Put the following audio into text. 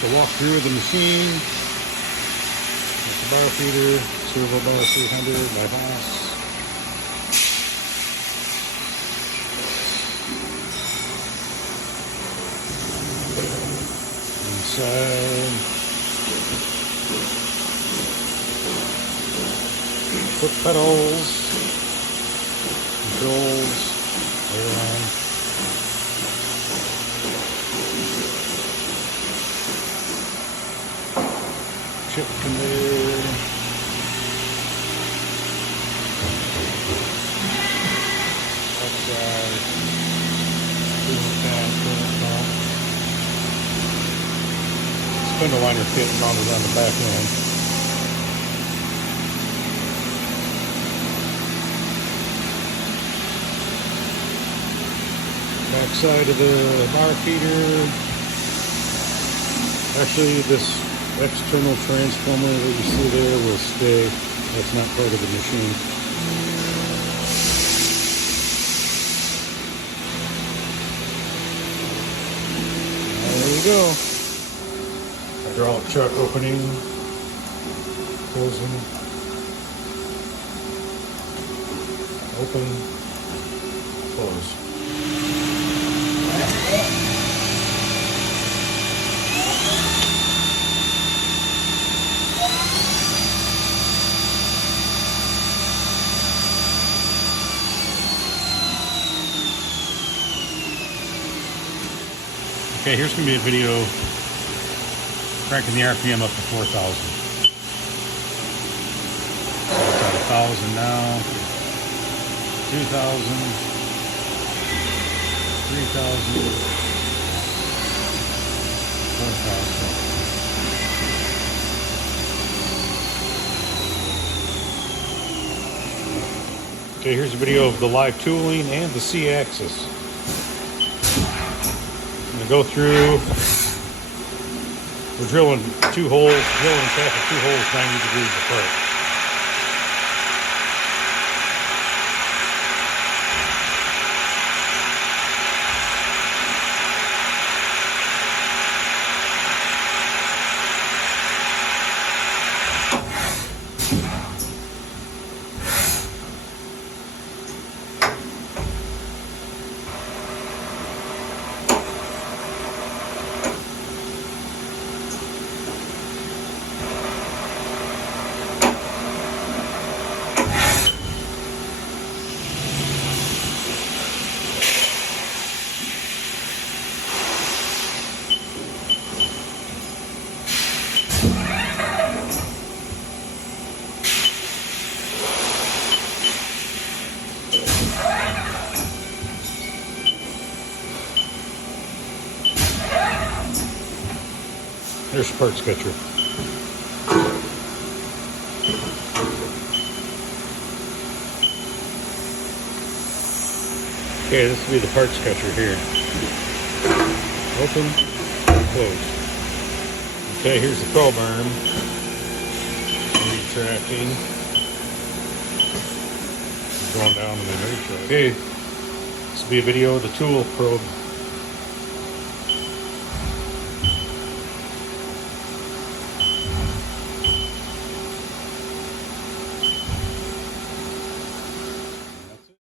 just a walkthrough of the machine. It's a bar feeder, servo bar 300 by HAAS. Inside, foot pedals, controls, airline. Chip conveyor. Outside. Coolant pad, coolant pump. Spindle liner kit mounted on the back end. Back side of the bar feeder. Actually, this external transformer that you see there will stay. That's not part of the machine. There you go. Hydraulic chuck opening, closing, open, close. Okay, here's going to be a video cranking the RPM up to 4,000. So it's at 1,000 now, 2,000, 3,000, 4,000. Okay, here's a video of the live tooling and the C-axis. I'm going to go through. We're drilling two holes, drilling and tapping 2 holes 90 degrees apart. There's a part sketcher. Okay, this will be the part sketcher here. Open, close. Okay, here's the probe arm. Retracting. Going down and then retracting. Okay, this will be a video of the tool probe